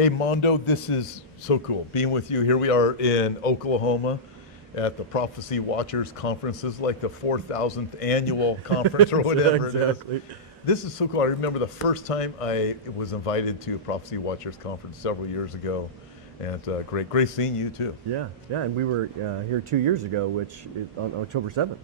Hey, Mondo, this is so cool being with you. Here we are in Oklahoma at the Prophecy Watchers Conference. This is like the 4,000th annual conference or whatever Exactly. it is. This is so cool. I remember the first time I was invited to a Prophecy Watchers Conference several years ago. And great seeing you too. Yeah, and we were here 2 years ago, which is on October 7th.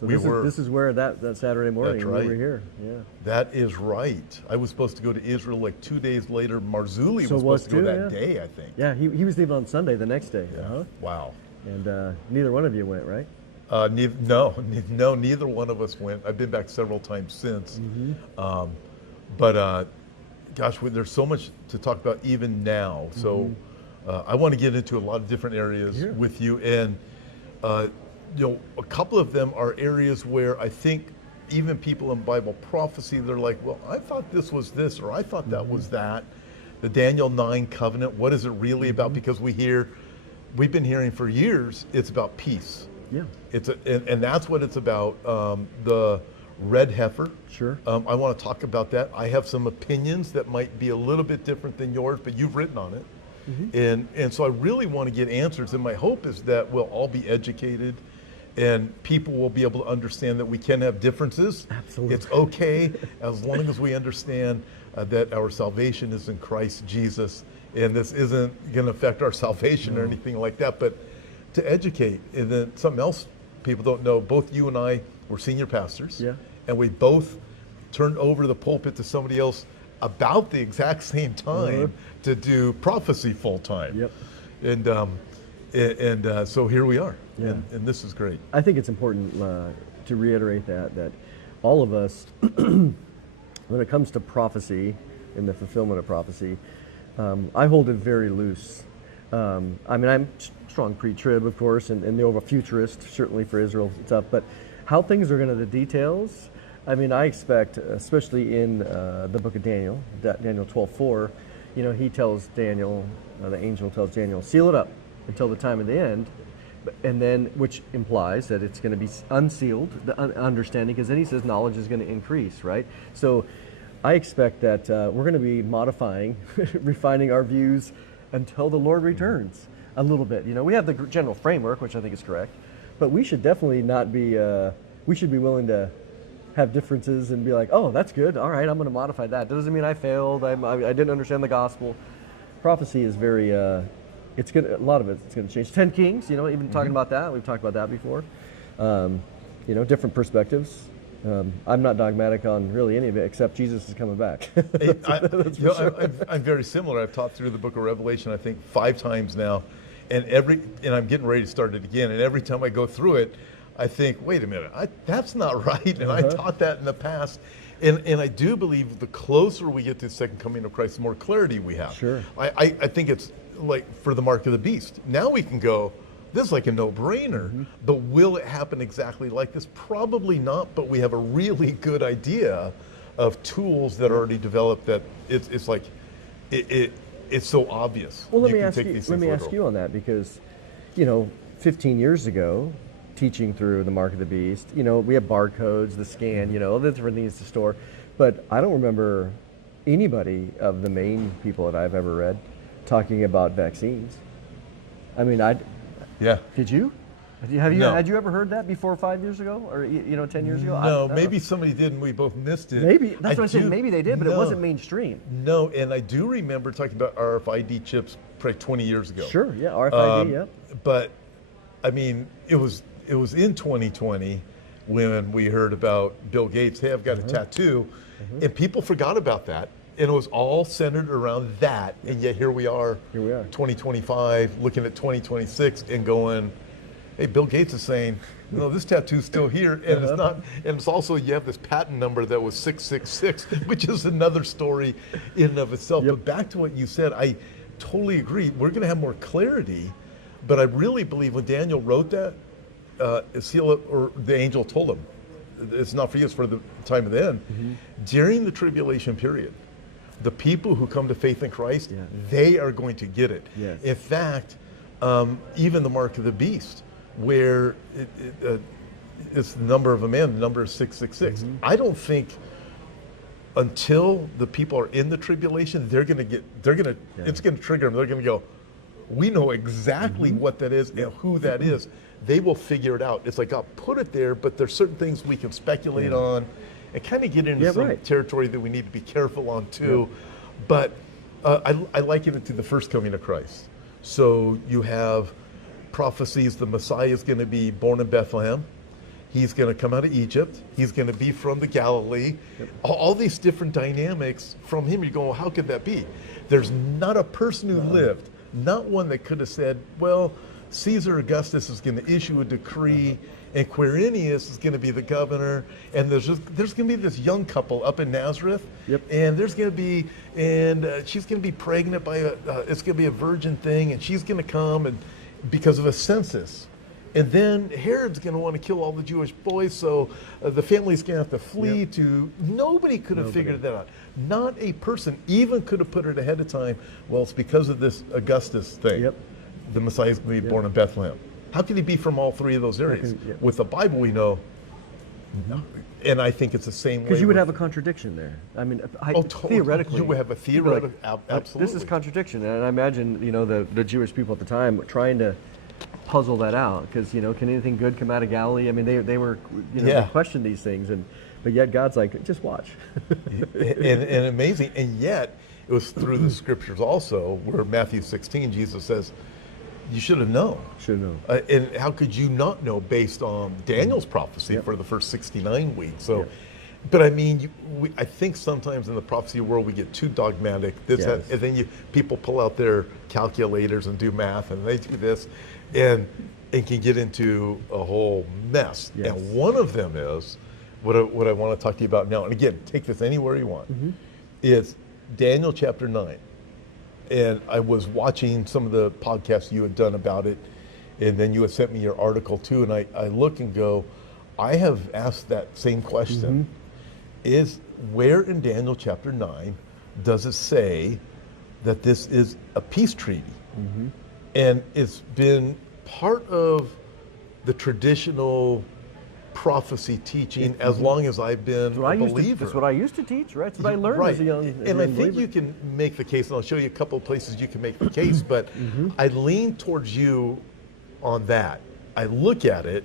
So this is where that Saturday morning That's right. we were here. Yeah. That is right. I was supposed to go to Israel like 2 days later. Marzulli So was supposed to go that yeah. day, I think. Yeah, he was leaving on Sunday, the next day. Yeah. Uh-huh. Wow. And neither one of you went, right? No, neither one of us went. I've been back several times since. Mm-hmm. Gosh, there's so much to talk about even now. So I want to get into a lot of different areas with you. And, a couple of them are areas where I think even people in Bible prophecy, they're like, well, I thought this was this, or I thought that was that. The Daniel 9 covenant, what is it really about? Because we've been hearing for years, it's about peace. Yeah. And that's what it's about. The red heifer. Sure. I want to talk about that. I have some opinions that might be a little bit different than yours, but you've written on it. And so I really want to get answers. And my hope is that we'll all be educated and people will be able to understand that we can have differences. Absolutely. It's okay as long as we understand that our salvation is in Christ Jesus. And this isn't going to affect our salvation or anything like that, but to educate. And then something else people don't know, both you and I were senior pastors. Yeah. And we both turned over the pulpit to somebody else about the exact same time to do prophecy full time. Yep. And so here we are. Yeah. And this is great. I think it's important to reiterate that all of us, when it comes to prophecy and the fulfillment of prophecy, I hold it very loose. I'm strong pre-trib, of course, and the futurist, certainly for Israel and stuff, but how things are going to, the details, I expect, especially in the book of Daniel, Daniel 12:4, he tells Daniel, the angel tells Daniel, seal it up until the time of the end, and then, which implies that it's going to be unsealed, the understanding, because then he says knowledge is going to increase, right? So I expect that we're going to be modifying, refining our views until the Lord returns a little bit. We have the general framework, which I think is correct, but we should definitely not be, we should be willing to have differences and be like, oh, that's good. All right, I'm going to modify that. That doesn't mean I failed. I didn't understand the gospel. Prophecy is very, a lot of it's going to change. 10 Kings, even talking about that. We've talked about that before. Different perspectives. I'm not dogmatic on really any of it, except Jesus is coming back. I'm very similar. I've taught through the book of Revelation, I think 5 times now, and I'm getting ready to start it again. And every time I go through it, I think, wait a minute, that's not right. And I taught that in the past. And I do believe the closer we get to the second coming of Christ, the more clarity we have. Sure. I think it's like for the mark of the beast. Now we can go, this is like a no-brainer, but will it happen exactly like this? Probably not, but we have a really good idea of tools that are already developed that it's like, it's so obvious. Well, let me ask you on that, because, 15 years ago, teaching through the mark of the beast, we have barcodes, the scan, all the different things to store, but I don't remember anybody of the main people that I've ever read talking about vaccines. Yeah. Did you? Had you ever heard that before 5 years ago, or 10 years ago? No, maybe somebody did, and we both missed it. Maybe that's what I said. Maybe they did, but it wasn't mainstream. No, and I do remember talking about RFID chips probably 20 years ago. Sure, yeah, RFID, yeah. But it was in 2020 when we heard about Bill Gates. Hey, I've got a tattoo, and people forgot about that. And it was all centered around that, and yet here we are, 2025, looking at 2026 and going, hey, Bill Gates is saying, no, this tattoo's still here, and it's not, and it's also, you have this patent number that was 666, which is another story in and of itself. But back to what you said, I totally agree. We're going to have more clarity, but I really believe when Daniel wrote that, seal it, or the angel told him, it's not for you, it's for the time of the end. During the tribulation period, the people who come to faith in Christ, they are going to get it. Yes. In fact, even the mark of the beast, where it's the number of a man, the number is 666. I don't think until the people are in the tribulation, it's going to trigger them. They're going to go, we know exactly what that is and who that is. They will figure it out. It's like, I'll put it there, but there's certain things we can speculate on and kind of get into some territory that we need to be careful on too. But I liken it to the first coming of Christ. So you have prophecies, the Messiah is going to be born in Bethlehem. He's going to come out of Egypt. He's going to be from the Galilee. All these different dynamics from him. You go, well, how could that be? There's not a person who lived, not one that could have said, well, Caesar Augustus is going to issue a decree, and Quirinius is going to be the governor, and there's going to be this young couple up in Nazareth, and there's going to be, she's going to be pregnant by it's going to be a virgin thing, and she's going to come, and because of a census. And then Herod's going to want to kill all the Jewish boys, so the family's going to have to flee to... Nobody could have figured that out. Not a person even could have put it ahead of time. Well, it's because of this Augustus thing. The Messiah is going to be born in Bethlehem. How can he be from all three of those areas? With the Bible, we know, and I think it's the same way. Because you would have a contradiction there. I mean, theoretically. You would have a theoretical, absolutely. This is contradiction, and I imagine, the Jewish people at the time trying to puzzle that out, because can anything good come out of Galilee? I mean, they were they questioned these things, but yet God's like, just watch. and amazing, and yet it was through the scriptures also, where Matthew 16 Jesus says, you should have known. And how could you not know based on Daniel's prophecy for the first 69 weeks? So, but I mean, I think sometimes in the prophecy world we get too dogmatic. And then people pull out their calculators and do math, and they do this, and can get into a whole mess. And one of them is what I want to talk to you about now. And again, take this anywhere you want. Is Daniel chapter 9. And I was watching some of the podcasts you had done about it, and then you had sent me your article too, and I look and go, I have asked that same question. Is where in Daniel chapter 9 does it say that this is a peace treaty? And it's been part of the traditional prophecy teaching as long as I've been a believer. That's what I used to teach, right? That's what I learned as a young And I think you can make the case, and I'll show you a couple of places you can make the case, but I lean towards you on that. I look at it,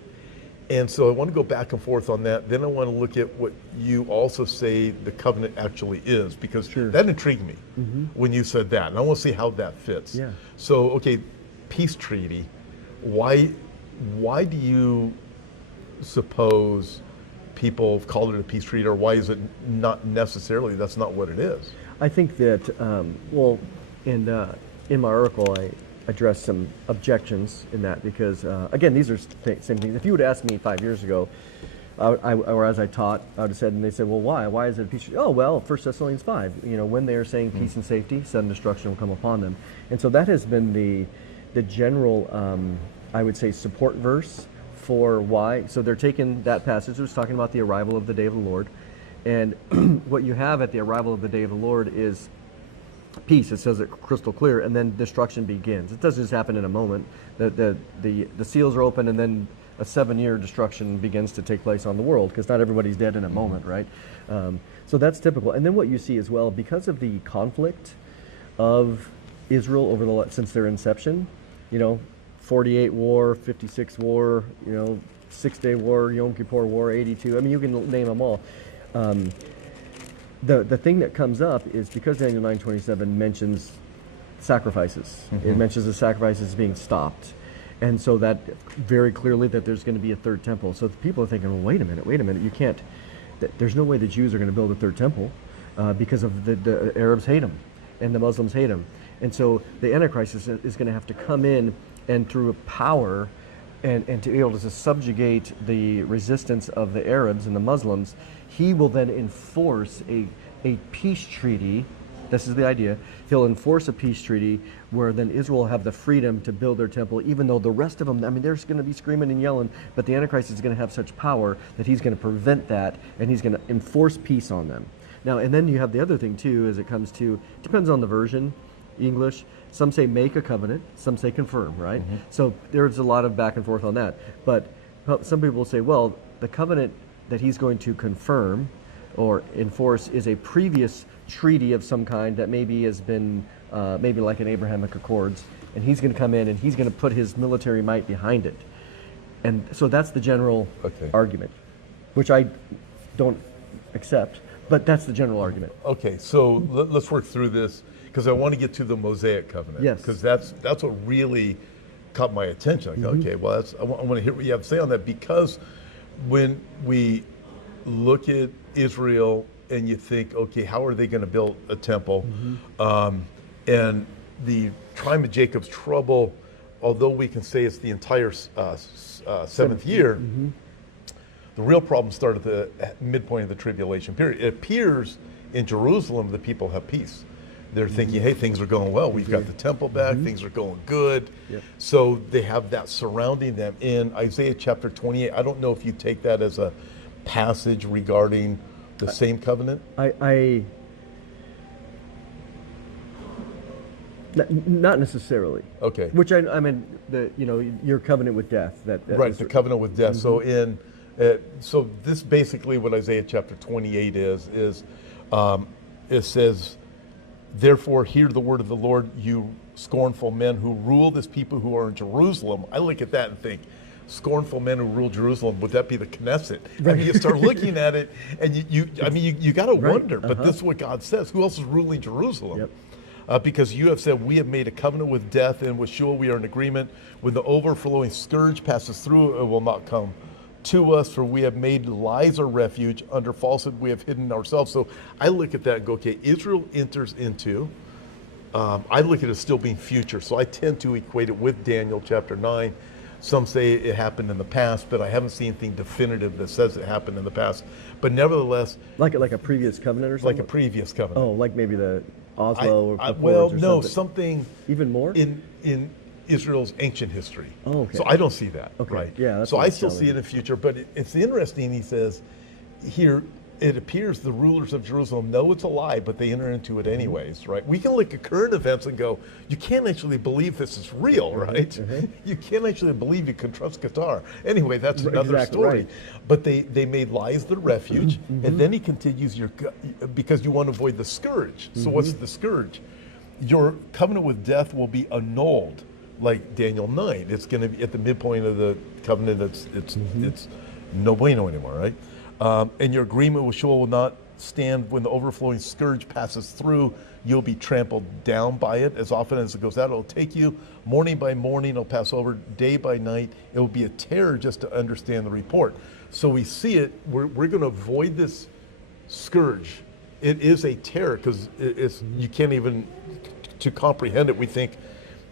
and so I want to go back and forth on that. Then I want to look at what you also say the covenant actually is, because that intrigued me when you said that, and I want to see how that fits. So, okay, peace treaty. Why do you suppose people call it a peace treaty, or why is it not necessarily? That's not what it is. I think that, in my article, I addressed some objections in that, because, again, these are same things. If you would ask me 5 years ago, or as I taught, I would have said, and they said, well, why? Why is it a peace treaty? Oh, well, 1 Thessalonians 5, when they are saying peace and safety, sudden destruction will come upon them. And so that has been the general, I would say, support verse for why. So they're taking that passage, it was talking about the arrival of the day of the Lord, and what you have at the arrival of the day of the Lord is peace. It says it crystal clear, and then destruction begins. It doesn't just happen in a moment. The seals are open, and then a 7-year destruction begins to take place on the world, because not everybody's dead in a moment, right? So that's typical. And then what you see as well, because of the conflict of Israel since their inception, 48 war, 56 war, 6-day war, Yom Kippur war, 82. I mean, you can name them all. The thing that comes up is because Daniel 9:27 mentions sacrifices. It mentions the sacrifices being stopped. And so that very clearly that there's going to be a third temple. So people are thinking, well, wait a minute, you can't, there's no way the Jews are going to build a third temple because of the Arabs hate them and the Muslims hate them. And so the Antichrist is going to have to come in and through power and to be able to subjugate the resistance of the Arabs and the Muslims, he will then enforce a peace treaty. This is the idea. He'll enforce a peace treaty where then Israel will have the freedom to build their temple, even though the rest of them, I mean, they're going to be screaming and yelling, but the Antichrist is going to have such power that he's going to prevent that, and he's going to enforce peace on them. Now, and then you have the other thing too, as it comes to, depends on the version, English, some say make a covenant, some say confirm, right? So there's a lot of back and forth on that. But some people will say, well, the covenant that he's going to confirm or enforce is a previous treaty of some kind that maybe has been maybe like an Abrahamic Accords, and he's going to come in and he's going to put his military might behind it. And so that's the general argument, which I don't accept, but that's the general argument. Okay, so let's work through this, because I want to get to the Mosaic covenant. Yes. Because that's what really caught my attention. I go, okay, well, I want to hear what you have to say on that, because when we look at Israel and you think, okay, how are they going to build a temple? And the tribe of Jacob's trouble, although we can say it's the entire seventh year, the real problem started at the midpoint of the tribulation period. It appears in Jerusalem the people have peace. They're thinking, hey, things are going well. We've got the temple back. Things are going good. So they have that surrounding them. In Isaiah chapter 28, I don't know if you take that as a passage regarding the same covenant. Not necessarily. Okay. Which I mean, your covenant with death. That right, the covenant with death. So so this basically what Isaiah chapter 28 is it says, therefore hear the word of the Lord, you scornful men who rule this people who are in Jerusalem. I look at that and think, scornful men who rule Jerusalem, would that be the Knesset? Right. I mean, you start looking at it, and you got to wonder. But this is what God says. Who else is ruling Jerusalem? Because you have said, we have made a covenant with death, and with Sheol we are in agreement. When the overflowing scourge passes through, it will not come to us, for we have made lies our refuge. Under falsehood we have hidden ourselves. So I look at that and go, okay, Israel enters into, I look at it as still being future. So I tend to equate it with Daniel chapter 9. Some say it happened in the past, but I haven't seen anything definitive that says it happened in the past. But nevertheless, like a previous covenant or something? Like a previous covenant. Oh, like maybe the Oslo well, or no, something even more in Israel's ancient history. Oh, okay. So I don't see that. Okay. Right. Yeah. That's so I still see it in the future, but it's interesting. He says here, it appears the rulers of Jerusalem know it's a lie, but they enter into it anyways, right? We can look at current events and go, you can't actually believe this is real, right? You can't actually believe you can trust Qatar. Anyway, that's another story. Right. But they made lies their refuge, and then he continues, because you want to avoid the scourge. So what's the scourge? Your covenant with death will be annulled, like Daniel 9. It's going to be at the midpoint of the covenant. It's no bueno anymore, right? And your agreement with Sheol will not stand when the overflowing scourge passes through. You'll be trampled down by it. As often as it goes out, it'll take you. Morning by morning, it'll pass over. Day by night, it will be a terror just to understand the report. So we see it. We're going to avoid this scourge. It is a terror because it's you can't even to comprehend it. We think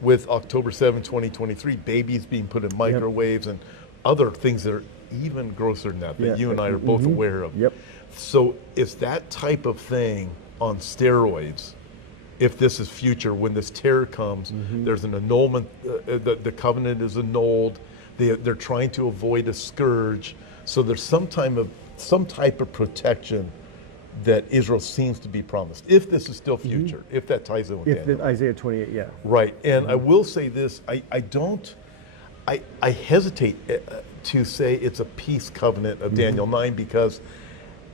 with October 7, 2023, babies being put in microwaves and other things that are even grosser than that you and I are both aware of. So it's that type of thing on steroids. If this is future, when this terror comes, there's an annulment, the covenant is annulled, they're trying to avoid a scourge. So there's some type of protection that Israel seems to be promised. If this is still future, if that ties in with Daniel. Isaiah 28, yeah. Right, and I will say this, I hesitate to say it's a peace covenant of Daniel 9 because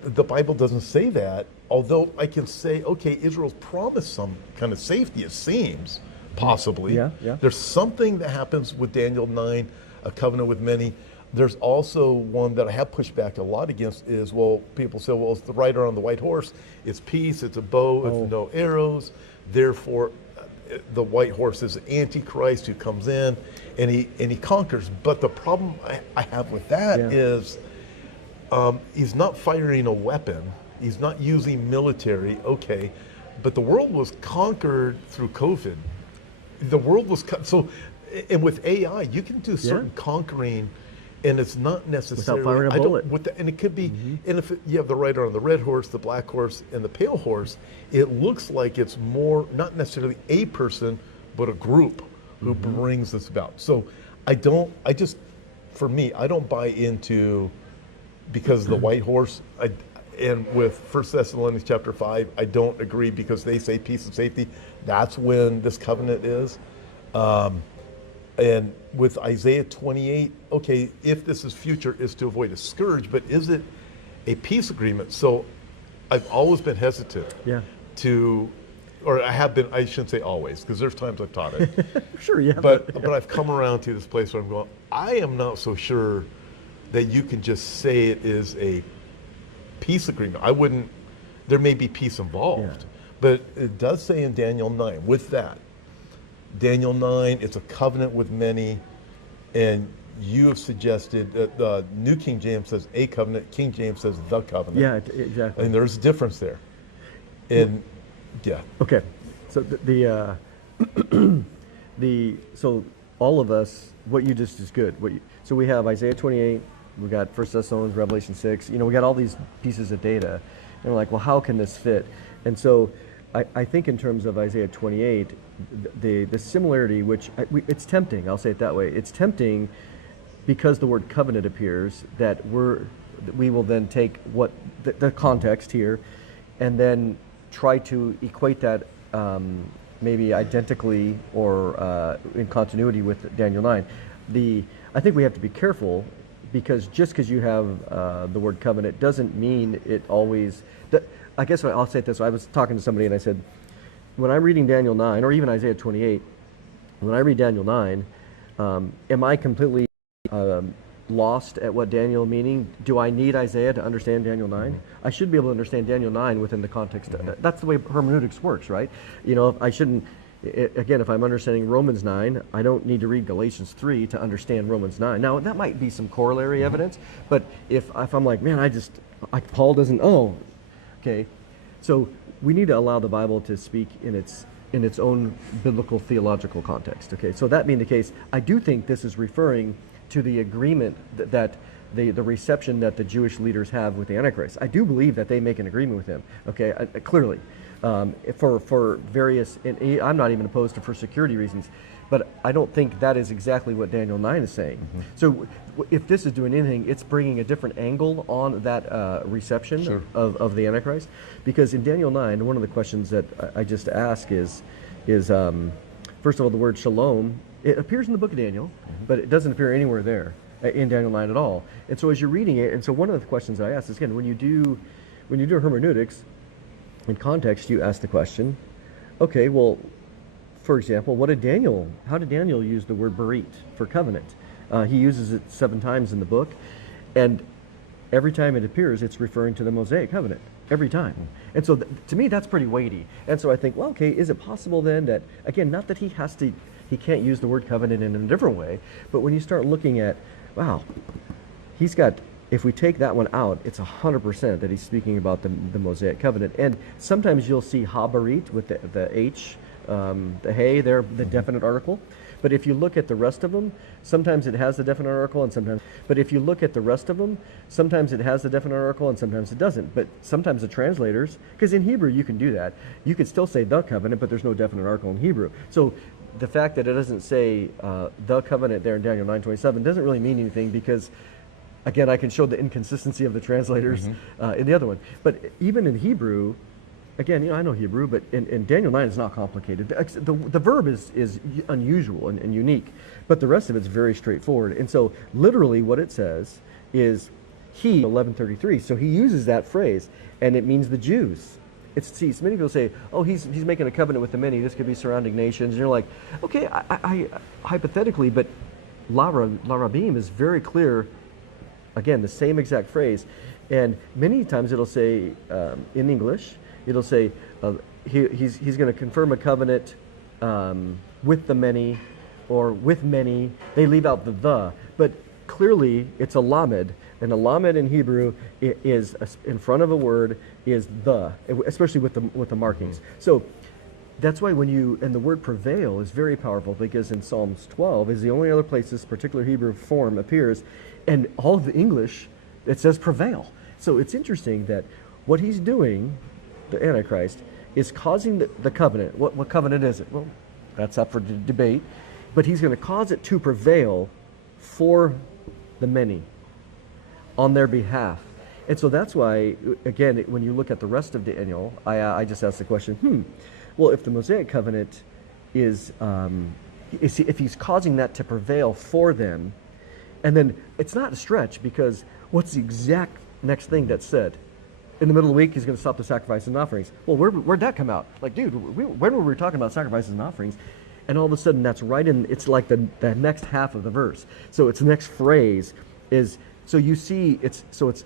the Bible doesn't say that, although I can say, okay, Israel's promised some kind of safety, it seems, possibly. There's something that happens with Daniel 9, a covenant with many. There's also one that I have pushed back a lot against is, well, people say, well, it's the rider on the white horse, it's peace, it's a bow, it's no arrows, therefore the white horse is Antichrist who comes in and he conquers. But the problem I have with that is he's not firing a weapon, he's not using military, okay, but the world was conquered through COVID. The world was and with AI, you can do certain conquering, and it's not necessarily without firing a bullet. And it could be, and if you have the rider on the red horse, the black horse, and the pale horse, it looks like it's more not necessarily a person, but a group who brings this about. So for me, I don't buy into because the white horse. And with 1 Thessalonians chapter 5, I don't agree because they say peace and safety. That's when this covenant is. And with Isaiah 28, okay, if this is future, is to avoid a scourge, but is it a peace agreement? So I've always been hesitant Yeah. to, or I have been, I shouldn't say always, because there's times I've taught it. Sure, yeah. But I've come around to this place where I'm going, I am not so sure that you can just say it is a peace agreement. I wouldn't, there may be peace involved. Yeah. But it does say in Daniel 9, with that, Daniel 9, it's a covenant with many, and you have suggested that the New King James says a covenant, King James says the covenant. Yeah, exactly. And there's a difference there. And yeah. Okay, so so all of us, what you just is good. So we have Isaiah 28, we got 1 Thessalonians, Revelation 6. You know, we got all these pieces of data, and we're like, well, how can this fit? And so I think in terms of Isaiah 28, the similarity, it's tempting. I'll say it that way. It's tempting because the word covenant appears that we will then take what the context here, and then try to equate that maybe identically or in continuity with Daniel 9. I think we have to be careful, because just because you have the word covenant doesn't mean it always. I guess I'll say it this way. I was talking to somebody and I said, when I'm reading Daniel 9 or even Isaiah 28, when I read Daniel 9, am I completely lost at what Daniel meaning? Do I need Isaiah to understand Daniel 9? I should be able to understand Daniel 9 within the context. That's the way hermeneutics works, right? You know, I shouldn't, again, if I'm understanding Romans 9, I don't need to read Galatians 3 to understand Romans 9. Now, that might be some corollary evidence, but if I'm like, man, Paul doesn't, okay. So we need to allow the Bible to speak in its own biblical theological context, okay? So that being the case, I do think this is referring to the agreement that the reception that the Jewish leaders have with the Antichrist. I do believe that they make an agreement with him, okay, clearly, for various, and I'm not even opposed to for security reasons, but I don't think that is exactly what Daniel 9 is saying. So if this is doing anything, it's bringing a different angle on that reception Sure. of the Antichrist, because in Daniel 9, one of the questions that I just ask is first of all, the word shalom, it appears in the book of Daniel, but it doesn't appear anywhere there in Daniel 9 at all. And so as you're reading it, and so one of the questions I ask is, again, when you do hermeneutics, in context, you ask the question, okay, well, for example, how did Daniel use the word berit for covenant? He uses it 7 times in the book, and every time it appears, it's referring to the Mosaic covenant, every time. And so to me, that's pretty weighty. And so I think, well, okay, is it possible then that, again, not that he can't use the word covenant in a different way, but when you start looking at, wow, if we take that one out, it's 100% that he's speaking about the Mosaic covenant. And sometimes you'll see habarit with the H, the hey there, the definite article. But if you look at the rest of them, sometimes it has the definite article and sometimes, but if you look at the rest of them, sometimes it has the definite article and sometimes it doesn't. But sometimes the translators, because in Hebrew you can do that, you could still say the covenant, but there's no definite article in Hebrew. So the fact that it doesn't say the covenant there in Daniel 9:27 doesn't really mean anything, because again, I can show the inconsistency of the translators in the other one. But even in Hebrew, again, I know Hebrew, but in Daniel 9 it's not complicated. The verb is unusual and unique, but the rest of it's very straightforward. And so literally what it says is he, 11:33. So he uses that phrase, and it means the Jews. So many people say, oh, he's making a covenant with the many. This could be surrounding nations. And you're like, okay, I hypothetically, but La Rabim is very clear. Again, the same exact phrase. And many times it'll say, in English, it'll say he's going to confirm a covenant with the many or with many. They leave out the. But clearly it's a lamed. And a lamed in Hebrew is in front of a word is the, especially with the markings. So that's why and the word prevail is very powerful, because in Psalms 12 is the only other place this particular Hebrew form appears, and all of the English, it says prevail. So it's interesting that what he's doing, the Antichrist, is causing the covenant. What covenant is it? Well, that's up for debate, but he's going to cause it to prevail for the many, on their behalf. And so that's why, again, when you look at the rest of Daniel, I just asked the question, well, if the Mosaic covenant is if he's causing that to prevail for them, and then it's not a stretch, because what's the exact next thing that's said? in the middle of the week, he's going to stop the sacrifices and offerings. Well, where'd that come out? Like, dude, when were we talking about sacrifices and offerings? And all of a sudden, that's right in, it's like the next half of the verse. So its next phrase is, so you see,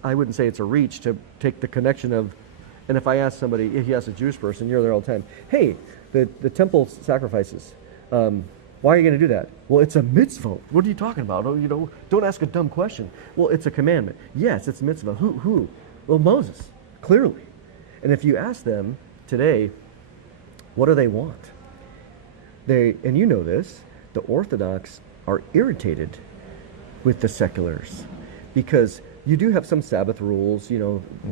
I wouldn't say it's a reach to take the connection of, and if I ask somebody, if you ask a Jewish person, you're there all the time, hey, the temple sacrifices, why are you going to do that? Well, it's a mitzvah. What are you talking about? Oh, don't ask a dumb question. Well, it's a commandment. Yes, it's a mitzvah. Who? Well, Moses, clearly. And if you ask them today, what do they want? And you know this, the Orthodox are irritated with the seculars because you do have some Sabbath rules,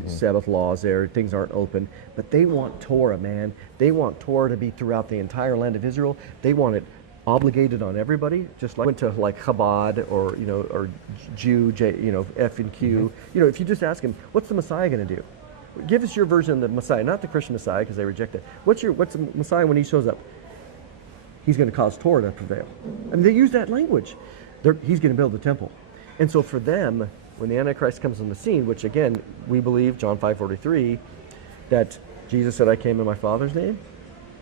Sabbath laws there, things aren't open, but they want Torah, man. They want Torah to be throughout the entire land of Israel. They want it obligated on everybody, just like went to like Chabad or Jew, F and Q. If you just ask them, what's the Messiah going to do? Give us your version of the Messiah, not the Christian Messiah because they reject it. What's the Messiah when he shows up? He's going to cause Torah to prevail. I mean, they use that language. He's going to build the temple. And so for them, when the Antichrist comes on the scene, which again, we believe, John 5:43, that Jesus said, I came in my Father's name,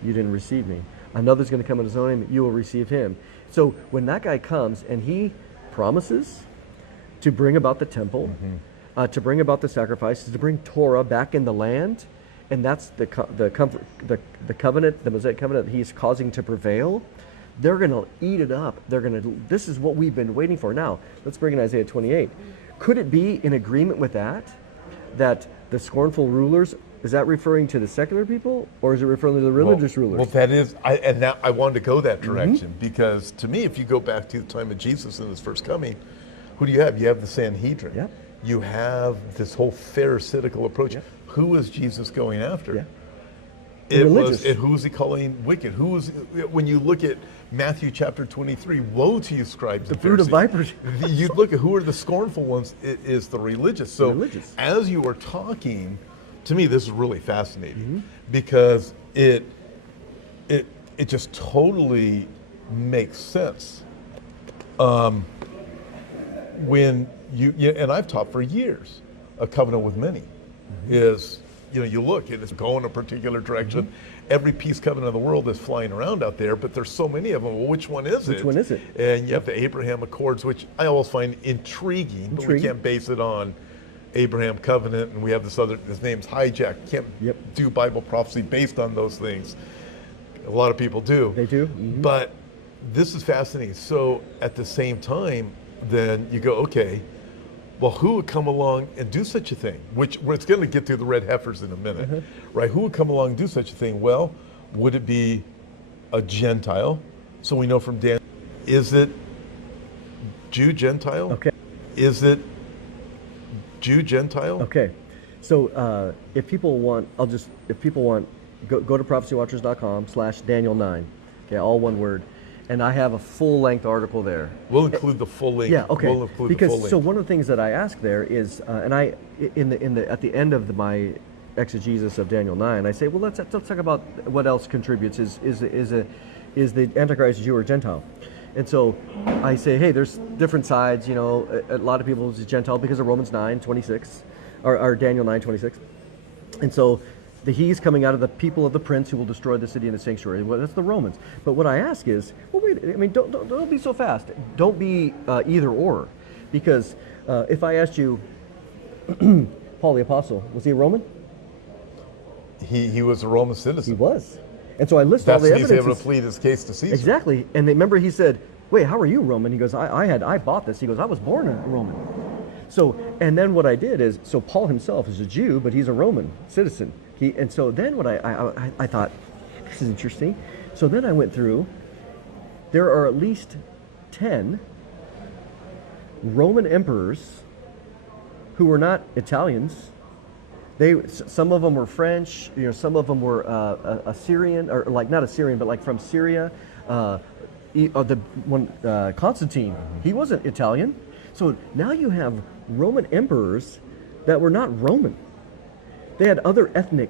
you didn't receive me. Another's going to come in his own name, you will receive him. So when that guy comes and he promises to bring about the temple, to bring about the sacrifices, to bring Torah back in the land, and that's the covenant, the Mosaic covenant that he's causing to prevail, they're going to eat it up. This is what we've been waiting for. Now, let's bring in Isaiah 28. Could it be in agreement with that the scornful rulers, is that referring to the secular people, or is it referring to the religious rulers? Well, that is, and now I wanted to go that direction, because to me, if you go back to the time of Jesus and his first coming, who do you have? You have the Sanhedrin. Yep. You have this whole Pharisaical approach. Yep. Who was Jesus going after? Yeah. Who was he calling wicked? When you look at Matthew chapter 23, woe to you, scribes and Pharisees. The fruit of vipers. You look at who are the scornful ones, it is the religious. So as you were talking, to me, this is really fascinating because it just totally makes sense. When and I've taught for years, a covenant with many is, you look, it's going a particular direction. Every peace covenant of the world is flying around out there, but there's so many of them. Well, which one is it? Which one is it? And you have the Abraham Accords, which I always find intriguing, but we can't base it on Abraham covenant, and we have his name's hijacked. Can't do Bible prophecy based on those things. A lot of people do. They do. But this is fascinating. So at the same time, then you go, okay, well, who would come along and do such a thing? Which it's going to get to the red heifers in a minute, right? Who would come along and do such a thing? Well, would it be a Gentile? So we know from Dan, is it Jew Gentile? Okay. Is it Jew Gentile? Okay. So if people want, go to prophecywatchers.com/Daniel9. Okay, all one word. And I have a full-length article there. We'll include the full link. Yeah, okay. We'll include because the full link. So one of the things that I ask there is, and I at the end of my exegesis of Daniel 9, I say, well, let's talk about what else contributes. Is the Antichrist Jew or Gentile? And so I say, hey, there's different sides. A lot of people is Gentile because of Romans 9:26, or Daniel 9:26, and so. He's coming out of the people of the prince who will destroy the city and the sanctuary. Well, that's the Romans. But what I ask is, well, wait. I mean, don't be so fast. Don't be either or, because if I asked you, Paul the Apostle, was he a Roman? He was a Roman citizen. He was, and so I list all the evidence. He's able to plead his case to Caesar. Exactly. And remember, he said, "Wait, how are you Roman?" He goes, "I bought this." He goes, "I was born a Roman." So, and then what I did is, so Paul himself is a Jew, but he's a Roman citizen. And so then what I thought, this is interesting. So then I went through, there are at least 10 Roman emperors who were not Italians. Some of them were French, some of them were Assyrian, or like not Assyrian, but like from Syria. Constantine, he wasn't Italian. So now you have Roman emperors that were not Roman. They had other ethnic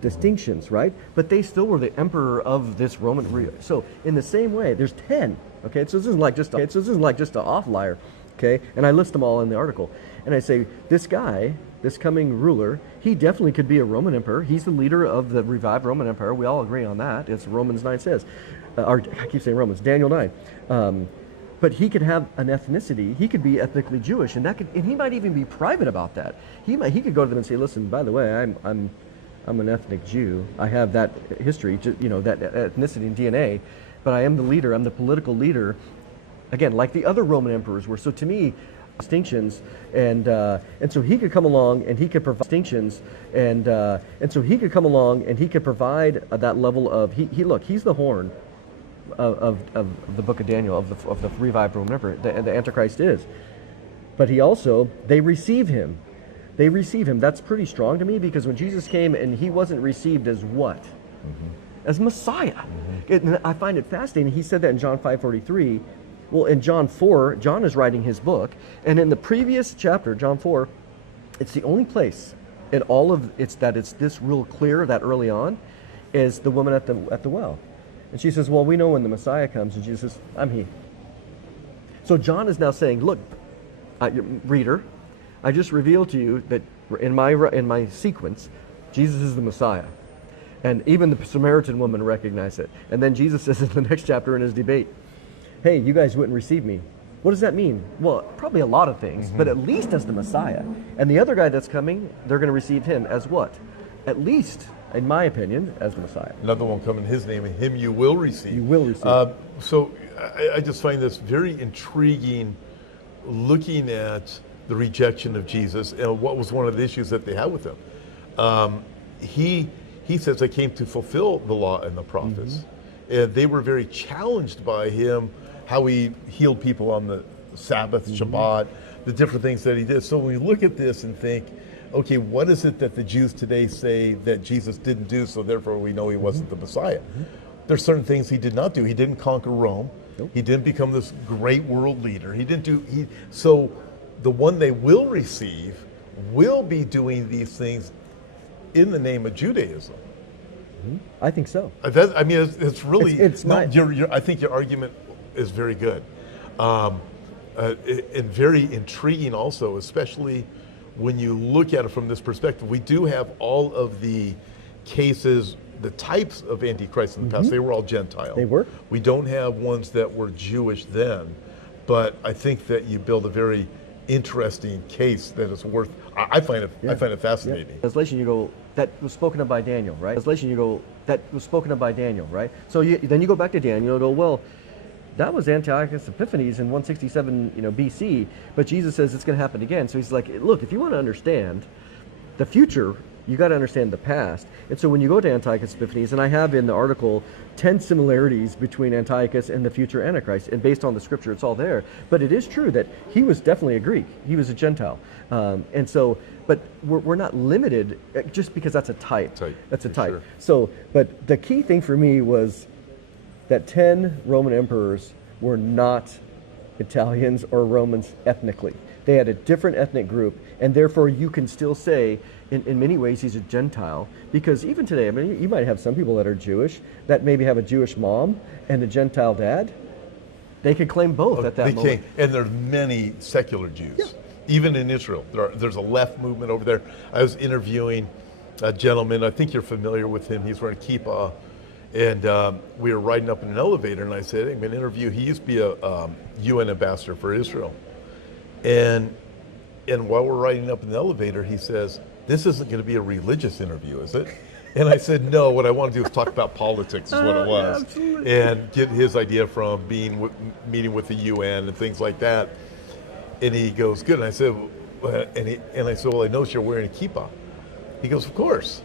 distinctions, right? But they still were the emperor of this Roman. So in the same way, there's 10. Okay, so this isn't like just an off liar. Okay, and I list them all in the article, and I say this guy, this coming ruler, he definitely could be a Roman emperor. He's the leader of the revived Roman Empire. We all agree on that. It's Romans 9 says, or I keep saying Romans, Daniel 9. But he could have an ethnicity. He could be ethnically Jewish, and he might even be private about that. He could go to them and say, "Listen, by the way, I'm an ethnic Jew. I have that history, that ethnicity and DNA, but I am the leader. I'm the political leader." Again, like the other Roman emperors were. So to me, distinctions, and so he could come along and he could provide distinctions, and so he could come along and he could provide that level of he's the horn of the book of Daniel, of the revived Roman emperor. The Antichrist is, but they receive him. They receive him. That's pretty strong to me, because when Jesus came and he wasn't received as what? Mm-hmm. As Messiah. Mm-hmm. I find it fascinating. He said that in John 5:43. Well, in John 4, John is writing his book, and in the previous chapter, John 4, it's the only place in all of it's this real clear that early on is the woman at the well. And she says, "Well, we know when the Messiah comes," and Jesus says, "I'm he." So John is now saying, "Look, reader, I just revealed to you that in my sequence, Jesus is the Messiah." And even the Samaritan woman recognized it. And then Jesus says in the next chapter in his debate, "Hey, you guys wouldn't receive me." What does that mean? Well, probably a lot of things, mm-hmm. but at least as the Messiah. And the other guy that's coming, they're going to receive him as what? At least, in my opinion, as the Messiah. Another one come in his name, and him you will receive. You will receive. So I just find this very intriguing, looking at the rejection of Jesus and what was one of the issues that they had with him. He says, "I came to fulfill the law and the prophets." Mm-hmm. And they were very challenged by him, how he healed people on the Sabbath, mm-hmm. Shabbat, the different things that he did. So when we look at this and think, okay, what is it that the Jews today say that Jesus didn't do, so therefore we know he wasn't the Messiah? Mm-hmm. There's certain things he did not do. He didn't conquer Rome. Nope. He didn't become this great world leader. So the one they will receive will be doing these things in the name of Judaism. I think so. It's really. I think your argument is very good, and very intriguing also, especially when you look at it from this perspective. We do have all of the cases, the types of antichrists in the past. They were all Gentile. They were. We don't have ones that were Jewish then, but I think that you build a very interesting case that is worth. I find it fascinating. Yeah. Translation, you go, that was spoken of by Daniel, right? Translation, you go, that was spoken of by Daniel, right? So then you go back to Daniel and go, well, that was Antiochus Epiphanes in 167, BC, but Jesus says it's going to happen again. So he's like, look, if you want to understand the future, you got to understand the past. And so when you go to Antiochus Epiphanes, and I have in the article 10 similarities between Antiochus and the future Antichrist, and based on the scripture, it's all there. But it is true that he was definitely a Greek. He was a Gentile. And so, but we're not limited just because that's a type. That's a type. Sure. So, but the key thing for me was that 10 Roman emperors were not Italians or Romans ethnically. They had a different ethnic group, and therefore you can still say, in many ways, he's a Gentile. Because even today, you might have some people that are Jewish that maybe have a Jewish mom and a Gentile dad. They could claim both at that moment. And there are many secular Jews. Yeah. Even in Israel, there's a left movement over there. I was interviewing a gentleman, I think you're familiar with him, he's wearing a kippah, and we were riding up in an elevator, and I said, hey, I'm going to interview, he used to be a UN ambassador for Israel. And while we're riding up in the elevator, he says, this isn't going to be a religious interview, is it? And I said, no, what I want to do is talk about politics is what it was. And get his idea from meeting with the UN and things like that. And he goes, good. And I said, well, I noticed you're wearing a kippah. He goes, of course.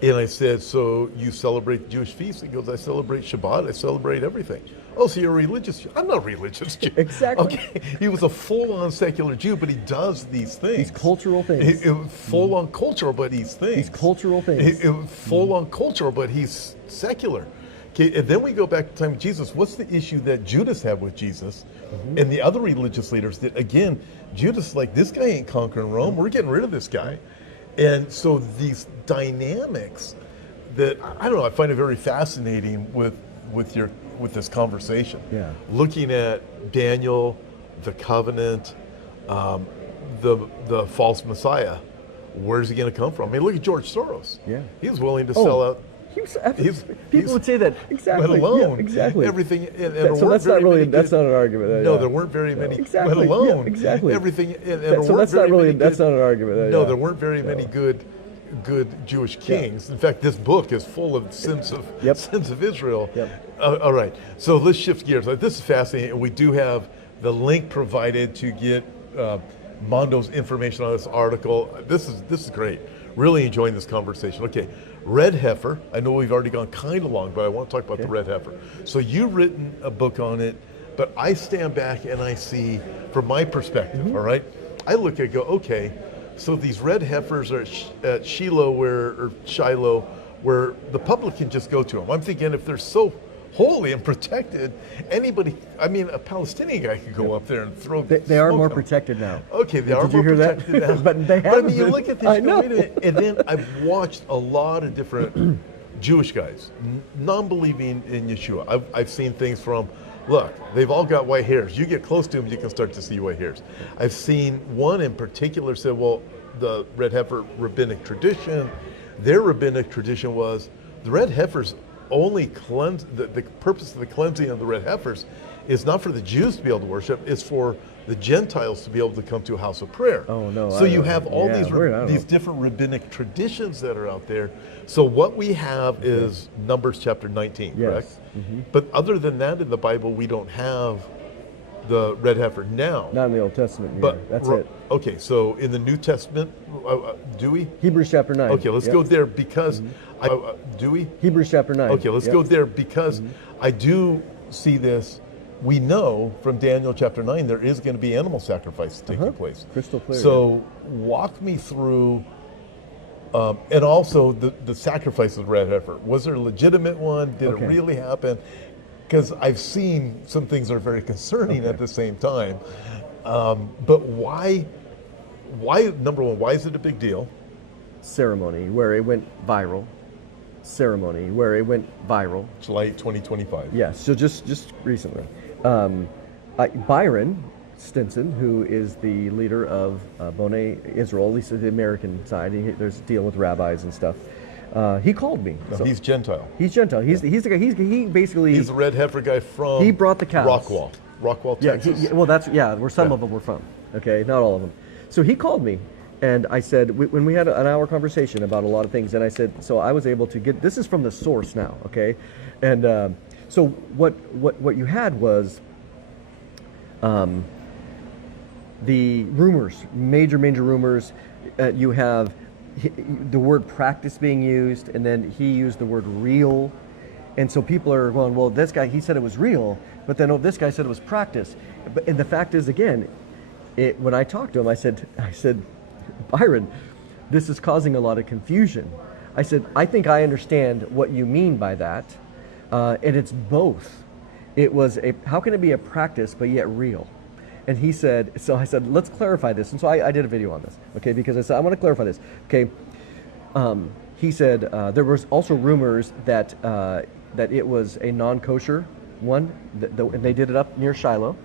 And I said, so you celebrate the Jewish feast? He goes, I celebrate Shabbat, I celebrate everything. Oh, so you're a religious Jew? I'm not a religious Jew. Exactly. Okay. He was a full-on secular Jew, but he does these things. These cultural things. Full-on cultural, but these things. These cultural things. Full-on cultural, but he's secular. Okay, and then we go back to the time of Jesus. What's the issue that Judas had with Jesus and the other religious leaders? That again, Judas like, this guy ain't conquering Rome. We're getting rid of this guy. And so these dynamics that, I don't know, I find it very fascinating with this conversation. Yeah. Looking at Daniel, the covenant, the false Messiah. Where's he going to come from? I mean, look at George Soros. Yeah. He was willing to sell out. People would say that exactly. Let alone yeah, exactly everything. And so that's not really that's not an argument. No, there weren't very many. Exactly. Let alone exactly. everything. So that's not really that's not an argument. No, there weren't very many good Jewish kings. In fact, this book is full of sins of Israel. All right, so let's shift gears. This is fascinating. We do have the link provided to get Mondo's information on this article. This is great. Really enjoying this conversation. Okay, red heifer. I know we've already gone kind of long, but I want to talk about the red heifer. So you've written a book on it, but I stand back and I see, from my perspective, all right, I look at it and go, okay, so these red heifers are at Shiloh, where the public can just go to them. I'm thinking if they're so holy and protected, anybody, I mean, a Palestinian guy could go up there and throw. They are more protected now. Okay, they are more protected now. But they haven't. I mean, you look at this, wait a minute, and then I've watched a lot of different Jewish guys, non-believing in Yeshua. I've seen things from, look, they've all got white hairs. You get close to them, you can start to see white hairs. I've seen one in particular said, well, the red heifer rabbinic tradition, their rabbinic tradition was the red heifers only cleanse, the purpose of the cleansing of the red heifers is not for the Jews to be able to worship, it's for the Gentiles to be able to come to a house of prayer. Oh, no. So you have all these different rabbinic traditions that are out there. So what we have is Numbers chapter 19, correct? Mm-hmm. But other than that in the Bible, we don't have the red heifer now. Not in the Old Testament. But that's it. Okay, so in the New Testament, do we? Hebrews chapter 9. Okay, let's go there because do we? Hebrews chapter 9. Okay, let's go there because I do see this. We know from Daniel chapter 9 there is going to be animal sacrifice taking place. Crystal clear. So walk me through, and also the sacrifice of red heifer. Was there a legitimate one? Did it really happen? Because I've seen some things that are very concerning at the same time. But why, number one, why is it a big deal? Ceremony, where it went viral. Ceremony, where it went viral. July 2025. Yes, so just recently. Byron Stinson, who is the leader of Boneh Israel, at least the American side, there's a deal with rabbis and stuff. He called me. No, he's Gentile. He's Gentile. He's the guy. He basically. He's the red heifer guy from. He brought the cows. Rockwall, Texas. Yeah. Well, that's where some of them were from. Okay, not all of them. So he called me, and I said when we had an hour conversation about a lot of things, and I said so I was able to get this is from the source now. Okay, and so what you had was. The rumors, major rumors. You have the word practice being used, and then he used the word real, and so people are going, well, this guy, he said it was real, but then this guy said it was practice. And the fact is, again, when I talked to him, I said, Byron, this is causing a lot of confusion. I said, I think I understand what you mean by that, and it's both. It was how can it be a practice but yet real? And he said, so I said, let's clarify this. And so I did a video on this, okay, because I said, I want to clarify this, okay. He said there was also rumors that it was a non-kosher one, and they did it up near Shiloh,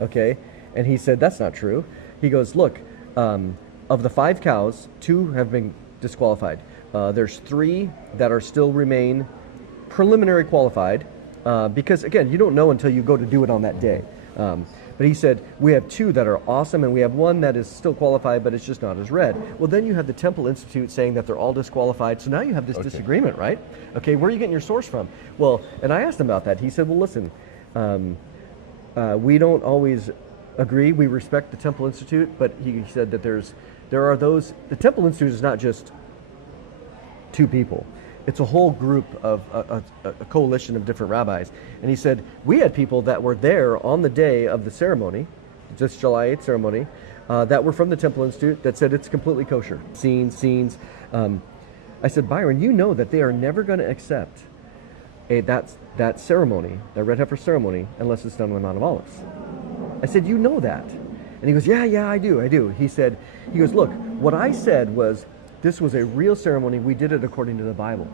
okay. And he said, that's not true. He goes, look, of the 5 cows, 2 have been disqualified. There's 3 that are still remain preliminary qualified, because again, you don't know until you go to do it on that day. But he said, we have 2 that are awesome, and we have 1 that is still qualified, but it's just not as red. Well, then you have the Temple Institute saying that they're all disqualified, so now you have this disagreement, right? Okay, where are you getting your source from? Well, and I asked him about that. He said, well, listen, we don't always agree. We respect the Temple Institute, but he said that there are those, the Temple Institute is not just 2 people. It's a whole group of a coalition of different rabbis. And he said, we had people that were there on the day of the ceremony, this July 8th ceremony, that were from the Temple Institute that said it's completely kosher. Scenes. I said, Byron, you know that they are never going to accept that ceremony, that red heifer ceremony, unless it's done on the Mount of Olives. I said, you know that. And he goes, yeah, I do. He goes, look, what I said was, this was a real ceremony. We did it according to the Bible.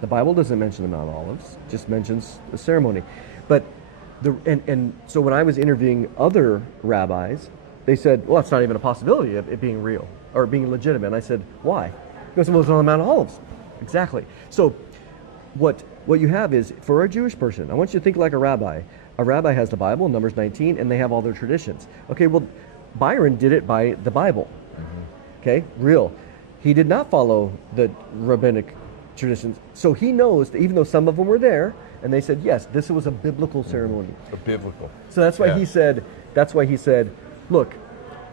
The Bible doesn't mention the Mount of Olives, just mentions the ceremony. But so when I was interviewing other rabbis, they said, well, it's not even a possibility of it being real or being legitimate. And I said, why? He goes, well, it's on the Mount of Olives. Exactly. So what you have is, for a Jewish person, I want you to think like a rabbi. A rabbi has the Bible, Numbers 19, and they have all their traditions. Okay, well, Byron did it by the Bible. Okay, real. He did not follow the rabbinic traditions. So he knows that even though some of them were there, and they said, yes, this was a biblical ceremony. A biblical. So that's why he said, look,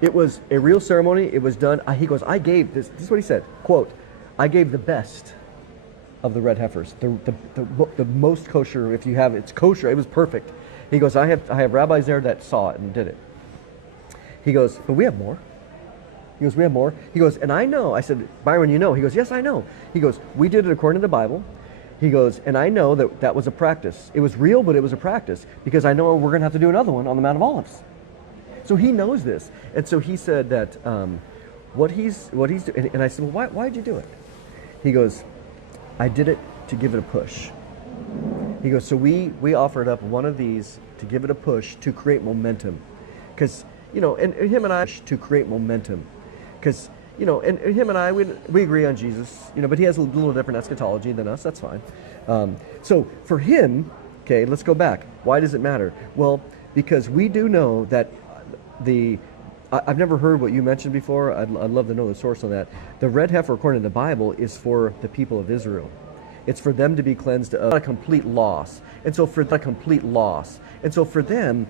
it was a real ceremony. It was done. He goes, I gave, this is what he said, quote, I gave the best of the red heifers, the most kosher, if you have, it's kosher, it was perfect. He goes, I have rabbis there that saw it and did it. He goes, but we have more. He goes, we have more. He goes, and I know. I said, Byron, you know. He goes, yes, I know. He goes, we did it according to the Bible. He goes, and I know that that was a practice. It was real, but it was a practice because I know we're going to have to do another one on the Mount of Olives. So he knows this. And so he said that what he's doing, and I said, well, why'd you do it? He goes, I did it to give it a push. He goes, so we offered up one of these to give it a push to create momentum. Because, you know, and him and I, to create momentum. Because, you know, and him and I, we agree on Jesus, you know, but he has a little different eschatology than us, that's fine. So for him, okay, let's go back. Why does it matter? Well, because we do know that I've never heard what you mentioned before. I'd love to know the source on that. The red heifer, according to the Bible, is for the people of Israel. It's for them to be cleansed of a complete loss. And so for them,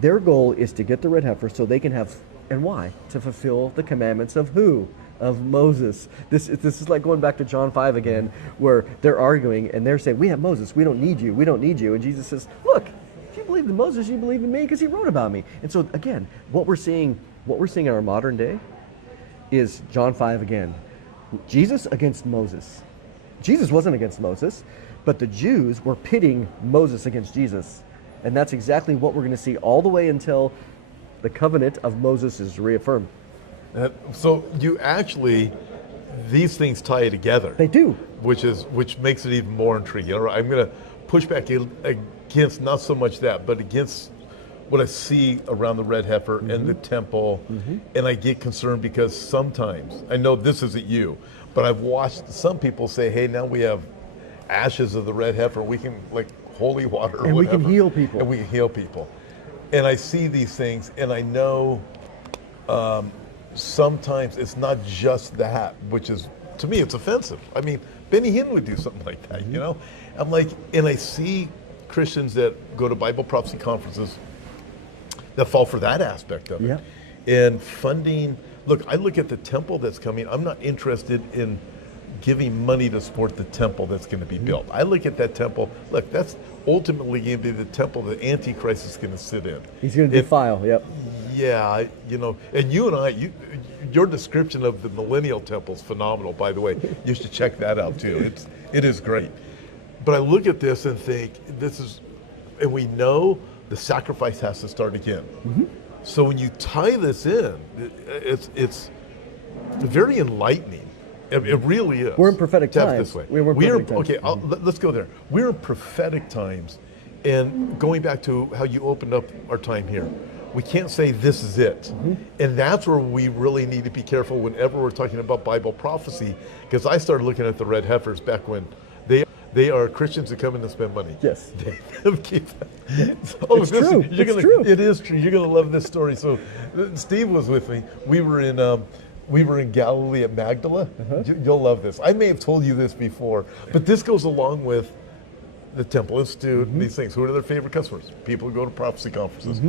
their goal is to get the red heifer so they can have, and why? To fulfill the commandments of who? Of Moses. This is like going back to John 5 again, where they're arguing and they're saying, we have Moses, we don't need you, we don't need you. And Jesus says, look, if you believe in Moses, you believe in me because he wrote about me. And so again, what we're seeing in our modern day is John 5 again. Jesus against Moses. Jesus wasn't against Moses, but the Jews were pitting Moses against Jesus. And that's exactly what we're going to see all the way until the covenant of Moses is reaffirmed. So you actually, these things tie together. They do. Which makes it even more intriguing. All right, I'm going to push back against not so much that, but against what I see around the red heifer and the temple. And I get concerned because sometimes, I know this isn't you, but I've watched some people say, hey, now we have ashes of the red heifer. We can, like, holy water or and whatever. We can heal people. And we can heal people. And I see these things, and I know sometimes it's not just that, which is, to me, it's offensive. I mean, Benny Hinn would do something like that, you know? I'm like, and I see Christians that go to Bible prophecy conferences that fall for that aspect of it. And funding, look, I look at the temple that's coming. I'm not interested in giving money to support the temple that's going to be built. I look at that temple, look, that's ultimately going to be the temple that Antichrist is going to sit in. He's going to defile, Yeah, you know, and you and I, your description of the millennial temple is phenomenal, by the way. You should check that out too. It is great. But I look at this and think, and we know the sacrifice has to start again. So when you tie this in, it's very enlightening. It really is. We're in prophetic times. This way. Okay, let's go there. We're in prophetic times, and going back to how you opened up our time here, we can't say this is it. And that's where we really need to be careful whenever we're talking about Bible prophecy, because I started looking at the red heifers back when they are Christians who come in to spend money. Yes. It's true. It is true. You're going to love this story. So Steve was with me. We were in Galilee at Magdala. You'll love this. I may have told you this before, but this goes along with the Temple Institute and these things. Who are their favorite customers? People who go to prophecy conferences.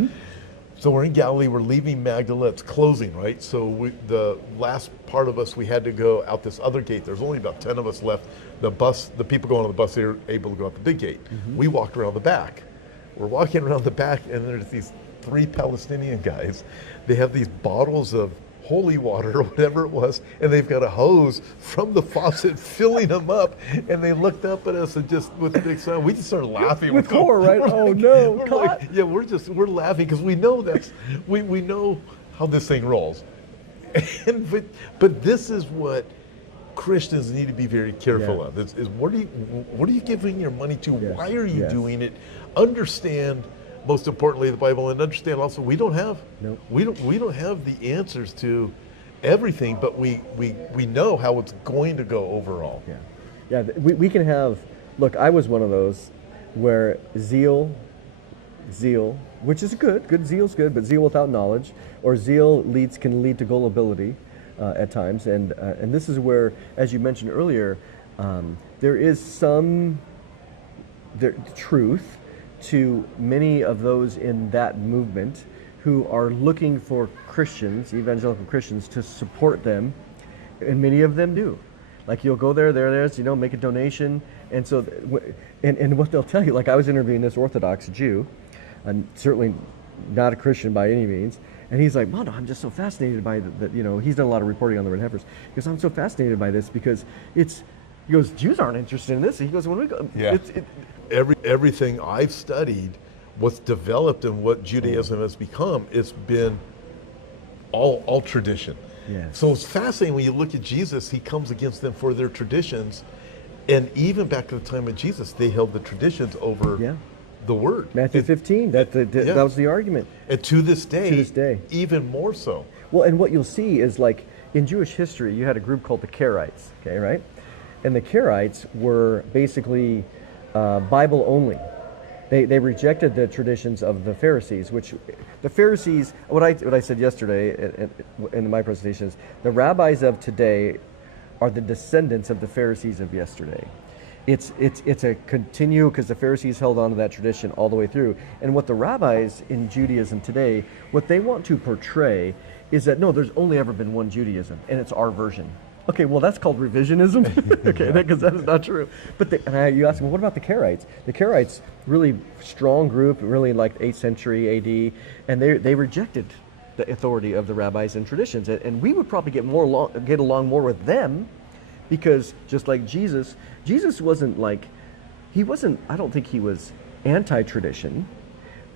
So we're in Galilee. We're leaving Magdala. It's closing, right? So the last part of us, we had to go out this other gate. There's only about 10 of us left. The people going on the bus, they're able to go out the big gate. We walked around the back. We're walking around the back, and there's these 3 Palestinian guys. They have these bottles of holy water or whatever it was, and they've got a hose from the faucet filling them up, and they looked up at us and just with a big smile, we just started laughing. With horror, right? We're laughing because we know we know how this thing rolls. But this is what Christians need to be very careful of. Is what are you giving your money to? Why are you doing it? Understand most importantly, the Bible, and understand also we don't have Nope. we don't have the answers to everything, but we know how it's going to go overall. Yeah, yeah. We can have. Look, I was one of those where zeal, which is good zeal's good, but zeal without knowledge, or zeal can lead to gullibility at times, and this is where, as you mentioned earlier, there is some truth to many of those in that movement who are looking for Christians, evangelical Christians, to support them, and many of them do. Like you'll go there's, make a donation, and so, and what they'll tell you, like I was interviewing this Orthodox Jew, and certainly not a Christian by any means, and he's like, Mondo, I'm just so fascinated by that. He's done a lot of reporting on the Red Heifers, because I'm so fascinated by this because he goes, Jews aren't interested in this. He goes, when we go, Yeah. Everything I've studied, what's developed and what Judaism has become, it's been all tradition. Yes. So it's fascinating when you look at Jesus, he comes against them for their traditions. And even back at the time of Jesus, they held the traditions over the word. Matthew 15, that was the argument. And to this day, even more so. Well, and what you'll see is, like, in Jewish history, you had a group called the Karaites, okay, right? And the Karaites were basically Bible only. They rejected the traditions of the Pharisees, which the Pharisees, what I said yesterday in my presentation is the rabbis of today are the descendants of the Pharisees of yesterday. It's a continue, because the Pharisees held on to that tradition all the way through. And what the rabbis in Judaism today, what they want to portray is that, no, there's only ever been one Judaism, and it's our version. Okay, well, that's called revisionism. Okay, because that is not true. But you ask me, what about the Karaites? The Karaites, really strong group, really like 8th century AD, and they rejected the authority of the rabbis and traditions. And we would probably get along more with them, because just like Jesus wasn't like, I don't think he was anti-tradition,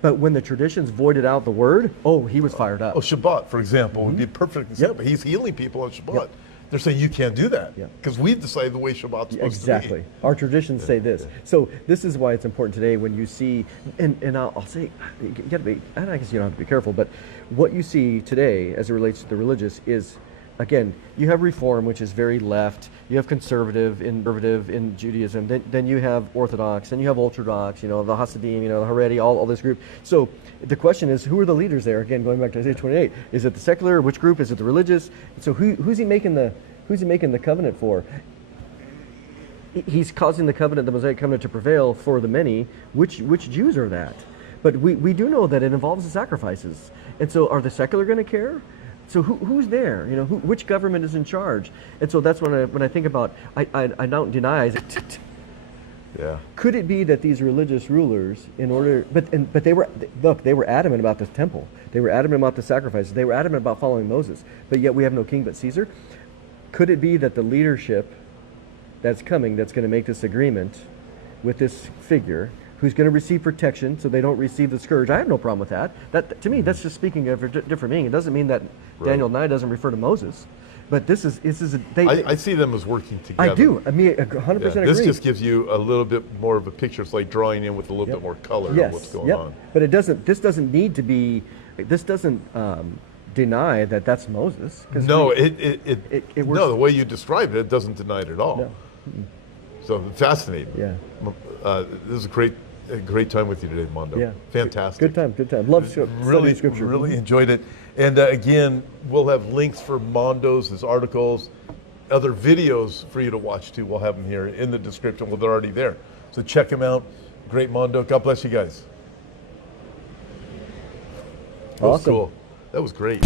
but when the traditions voided out the word, he was fired up. Shabbat, for example, would be a perfect example. Yep. He's healing people on Shabbat. Yep. They're saying you can't do that because we've decided the way Shabbat's supposed to be. Exactly. Our traditions say this. So this is why it's important today when you see, and I'll say, you got to be, and I guess you don't have to be careful, but what you see today as it relates to the religious is, again, you have Reform, which is very left. You have conservative in Judaism. Then you have Orthodox. Then you have Ultraorthodox. The Hasidim. The Haredi. All this group. So the question is, who are the leaders there? Again, going back to Isaiah 28, is it the secular? Which group? Is it the religious? So who's he making the covenant for? He's causing the Mosaic covenant, to prevail for the many. Which Jews are that? But we do know that it involves the sacrifices. And so, are the secular going to care? So who's there? Which government is in charge? And so that's when I think about, I don't deny. Yeah. Could it be that these religious rulers, but they were adamant about the temple. They were adamant about the sacrifices. They were adamant about following Moses. But yet we have no king but Caesar. Could it be that the leadership that's coming, that's going to make this agreement with this figure, who's going to receive protection so they don't receive the scourge? I have no problem with that. That, to me, that's just speaking of a different meaning. It doesn't mean that Daniel 9 doesn't refer to Moses. But I see them as working together. I do. I mean, 100% agree. This just gives you a little bit more of a picture. It's like drawing in with a little bit more color of what's going on. But this doesn't need to be. This doesn't deny that that's Moses. No, no. The way you describe it, it doesn't deny it at all. No. So fascinating. Yeah. This is a great time with you today, Mondo. Yeah. Fantastic. Good time. Love studying Scripture. Really enjoyed it. And again, we'll have links for Mondo's, his articles, other videos for you to watch too. We'll have them here in the description. Well, they're already there. So check them out. Great, Mondo. God bless you guys. That was cool. That was great.